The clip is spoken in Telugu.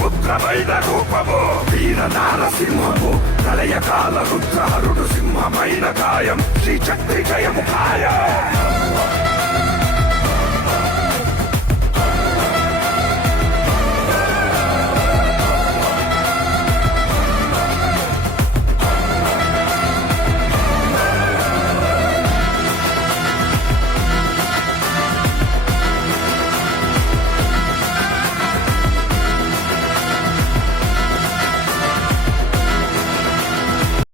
పుత్రమైన రూపము వీర నారసింహము ప్రళయకాల రుద్రహరుడు సింహమైన కాయం శ్రీ చక్రి జయము ఖాయం